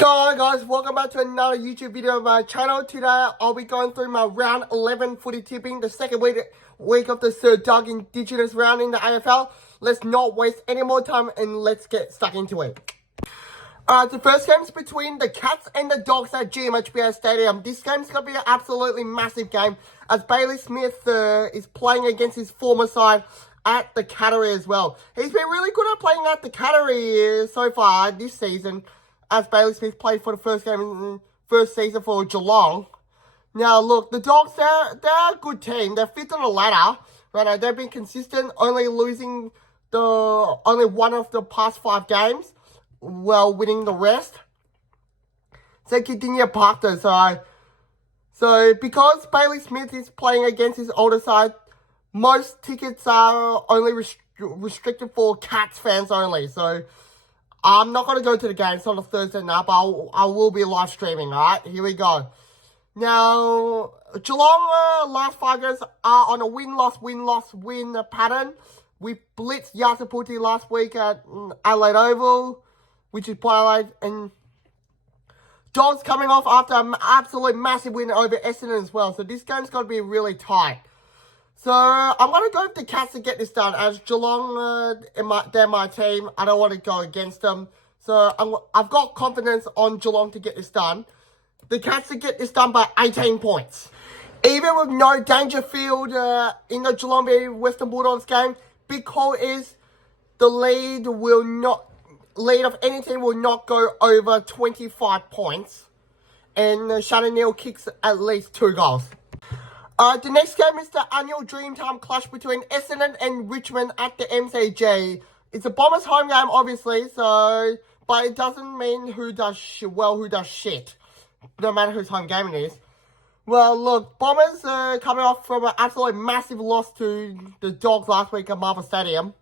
What's going on, guys? Welcome back to another YouTube video of my channel. Today I'll be going through my round 11 footy tipping, the second week of the Sir Doug Indigenous round in the AFL. Let's not waste any more time and let's get stuck into it. Alright, the first game's between the Cats and the Dogs at GMHBA Stadium. This game's going to be an absolutely massive game as Bailey Smith is playing against his former side at the Cattery as well. He's been really good at playing at the Cattery so far this season, as Bailey Smith played for the first game in the first season for Geelong. Now, look, the Dogs, they're a good team. They're fifth on the ladder. Right? They've been consistent, only losing only one of the past 5 games, while winning the rest. So, continue apart though. So, because Bailey Smith is playing against his older side, most tickets are only restricted for Cats fans only. So, I'm not going to go to the game. It's on a Thursday night, but I will be live streaming, alright? Here we go. Now, Geelong last 5 games are on a win-loss-win pattern. We blitzed Yasaputi last week at Adelaide Oval, which is Adelaide, and Dogs coming off after an absolute massive win over Essendon as well. So this game's got to be really tight. So, I'm going to go with the Cats to get this done. As Geelong, they're my team. I don't want to go against them. So, I've got confidence on Geelong to get this done. The Cats to get this done by 18 points. Even with no Dangerfield in the Geelong v Western Bulldogs game, big call is the lead of any team will not go over 25 points. And Shannon Neal kicks at least 2 goals. The next game is the annual Dreamtime clash between Essendon and Richmond at the MCG. It's a Bombers home game, obviously, but it doesn't mean who does shit, no matter whose home game it is. Well, look, Bombers coming off from an absolutely massive loss to the Dogs last week at Marvel Stadium.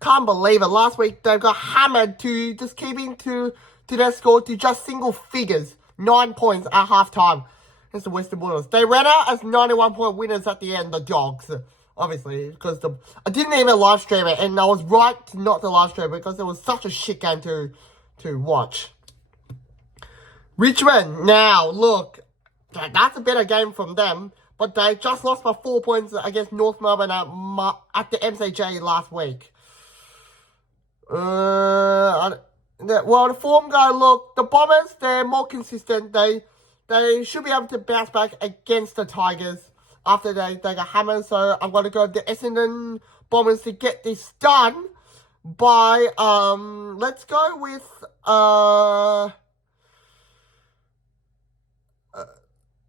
Can't believe it. Last week, they got hammered to just keeping to their score to just single figures, 9 points at halftime. It's the Western Bulldogs. They ran out as 91-point winners at the end, the Dogs. Obviously, because I didn't even live stream it, and I was right not to live stream it because it was such a shit game to watch. Richmond, now, look, that's a better game from them, but they just lost by 4 points against North Melbourne at the MCG last week. Well, the form guy, look, the Bombers, they're more consistent. They should be able to bounce back against the Tigers after they got hammered. So I'm going to go with the Essendon Bombers to get this done by, let's go with,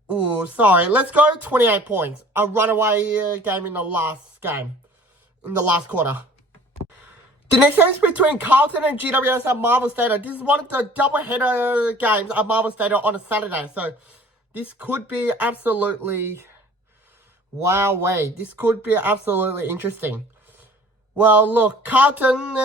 let's go 28 points. A runaway game in the last quarter. The next game is between Carlton and GWS at Marvel Stadium. This is one of the double-header games at Marvel Stadium on a Saturday. So, this could be absolutely... Wowee. This could be absolutely interesting. Well, look, Carlton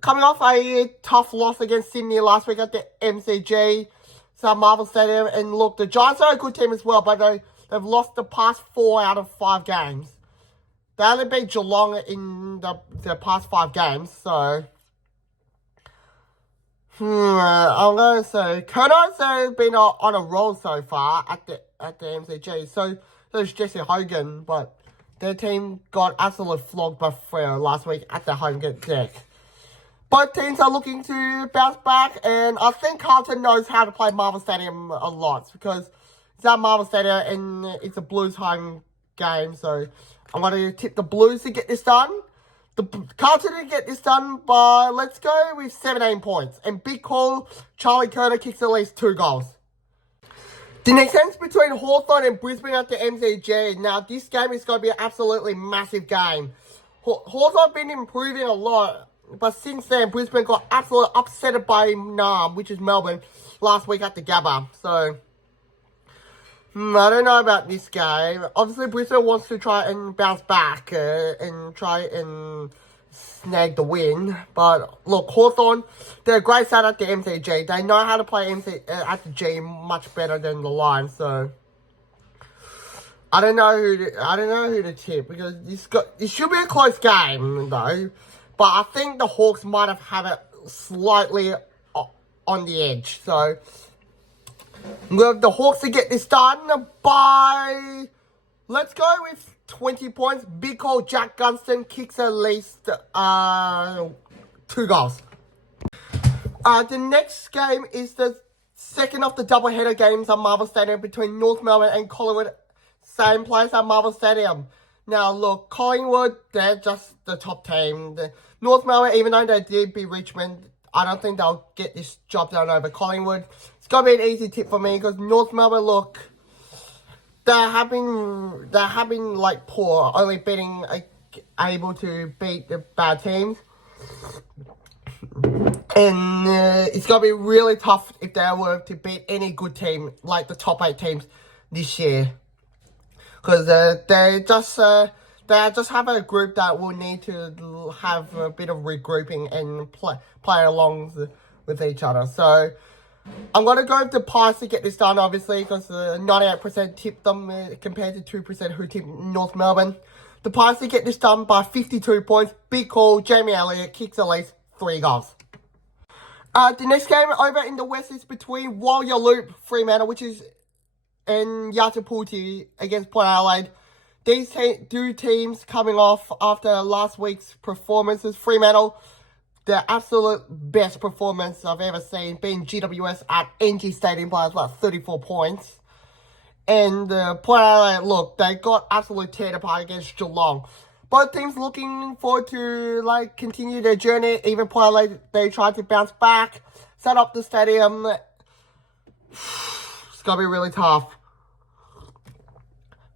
coming off a tough loss against Sydney last week at the MCG. So, Marvel Stadium. And look, the Giants are a good team as well, but they've lost the past 4 out of 5 games. They only beat Geelong in the past 5 games, so... I'm going to say... Kurno's have been on a roll so far at the MCG. So is Jesse Hogan, but their team got absolutely flogged by Freo last week at the home deck. Both teams are looking to bounce back, and I think Carlton knows how to play Marvel Stadium a lot, because it's at Marvel Stadium and it's a Blues home game, so... I'm going to tip the Blues to get this done. The Carlton to get this done, but let's go with 17 points. And big call, Charlie Curnow kicks at least 2 goals. The next game is between Hawthorn and Brisbane at the MCG. Now, this game is going to be an absolutely massive game. Hawthorn have been improving a lot, but since then, Brisbane got absolutely upset by NAM, which is Melbourne, last week at the Gabba. So... I don't know about this game. Obviously, Brisbane wants to try and bounce back and try and snag the win. But, look, Hawthorn, they're a great side at the MCG. They know how to play at the G much better than the Lions. So, I don't know who to tip, because this should be a close game, though. But I think the Hawks might have it slightly on the edge. So I'm going to have the Hawks to get this done by, let's go with 20 points. Big call, Jack Gunston kicks at least 2 goals. The next game is the second of the doubleheader games at Marvel Stadium between North Melbourne and Collingwood. Same place at Marvel Stadium. Now, look, Collingwood, they're just the top team. North Melbourne, even though they did beat Richmond, I don't think they'll get this job done over Collingwood. It's going to be an easy tip for me because North Melbourne, look, they have been like poor, only able to beat the bad teams. And it's going to be really tough if they were to beat any good team, like the top 8 teams this year. Because they just have a group that will need to have a bit of regrouping and play along with each other. So I'm going to go with the Pies to get this done, obviously, because 98% tipped them compared to 2% who tipped North Melbourne. The Pies to get this done by 52 points. Big call, Jamie Elliott kicks at least 3 goals. The next game over in the West is between Wallaloop, Fremantle, which is in Yatapulti against Port Adelaide. These two teams coming off after last week's performances. Fremantle, the absolute best performance I've ever seen, being GWS at NG Stadium by about 34 points. And Port Adelaide, look, they got absolutely teared apart against Geelong. Both teams looking forward to continue their journey. Even Port Adelaide, they tried to bounce back, set up the stadium. It's going to be really tough.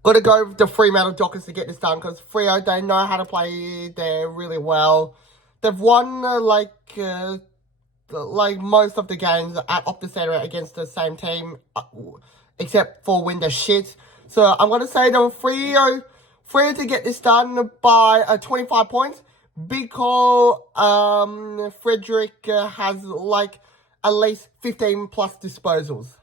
Got to go with the Fremantle Dockers to get this done because Freo, they know how to play there really well. They've won like most of the games at Optus Centre against the same team, except for when they're shit. So I'm going to say the Freo to get this done by 25 points. Big call, Frederick has at least 15 plus disposals.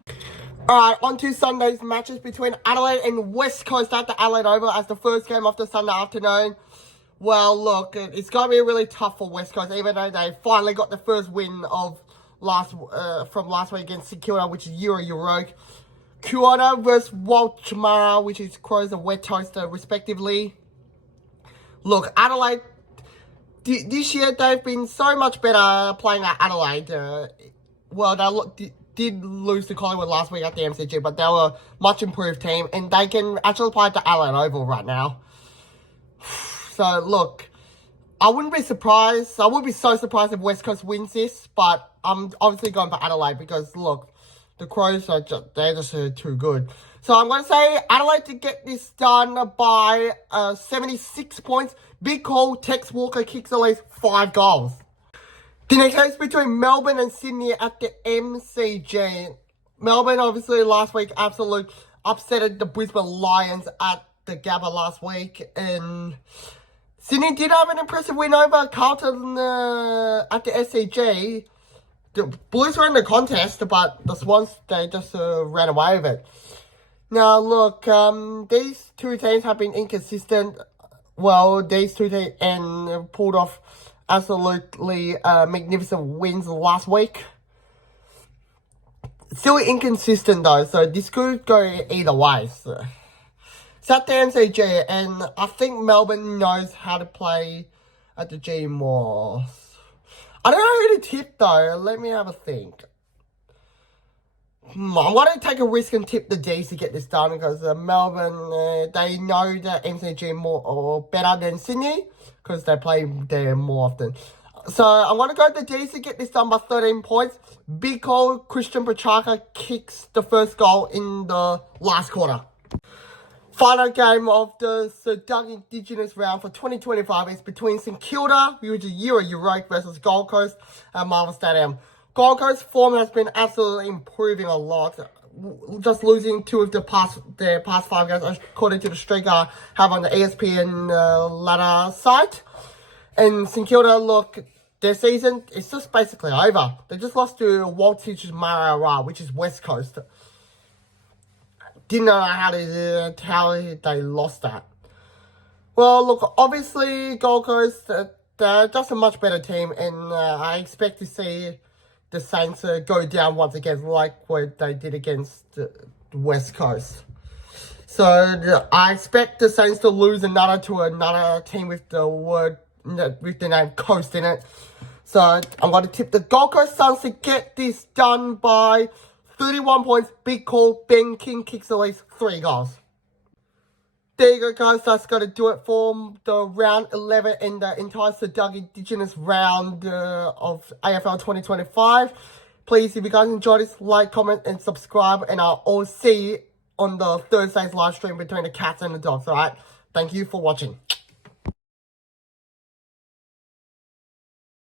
Alright, on to Sunday's matches between Adelaide and West Coast at the Adelaide Oval as the first game of the Sunday afternoon. Well, look, it's going to be really tough for West Coast, even though they finally got the first win of from last week against St Kilda, which is Euro. Kilda versus Walchmara, which is Crows and Wet Toaster, respectively. Look, Adelaide, this year they've been so much better playing at Adelaide. They did lose to Collingwood last week at the MCG, but they were a much improved team, and they can actually play at the Adelaide Oval right now. So, look, I wouldn't be surprised. I would be so surprised if West Coast wins this, but I'm obviously going for Adelaide because, look, the Crows, they're just too good. So I'm going to say Adelaide to get this done by 76 points. Big call, Tex Walker kicks at least 5 goals. The next game is between Melbourne and Sydney at the MCG. Melbourne, obviously, last week absolutely upsetted the Brisbane Lions at the Gabba last week. And Sydney did have an impressive win over Carlton at the SCG. The Blues were in the contest, but the Swans, they just ran away with it. Now, look, these two teams have been inconsistent. Well, these two teams and pulled off absolutely magnificent wins last week. Still inconsistent though, so this could go either way. So it's at the MCG, and I think Melbourne knows how to play at the G more. I don't know who to tip though. Let me have a think. I'm going to take a risk and tip the D's to get this done because Melbourne, they know the MCG more or better than Sydney because they play there more often. So I'm going to go with the D's to get this done by 13 points. Big call, Christian Petrarca kicks the first goal in the last quarter. Final game of the Sir Doug Indigenous round for 2025 is between St Kilda, which is Euro versus Gold Coast at Marvel Stadium. Gold Coast form has been absolutely improving a lot. Just losing 2 of their past 5 games, according to the streak I have on the ESPN ladder site. And St Kilda, look, their season is just basically over. They just lost to Waltich Mara, which is West Coast. Didn't know how they lost that. Well, look, obviously Gold Coast, they're just a much better team, and I expect to see the Saints go down once again, like what they did against the West Coast. So I expect the Saints to lose another to another team with the name Coast in it. So I'm going to tip the Gold Coast Suns to get this done by 31 points. Big call. Ben King kicks at least 3 goals. There you go, guys. That's going to do it for the round 11 in the entire Sir Doug Indigenous round of AFL 2025. Please, if you guys enjoyed this, like, comment, and subscribe. And I'll all see you on the Thursday's live stream between the cats and the dogs, alright? Thank you for watching.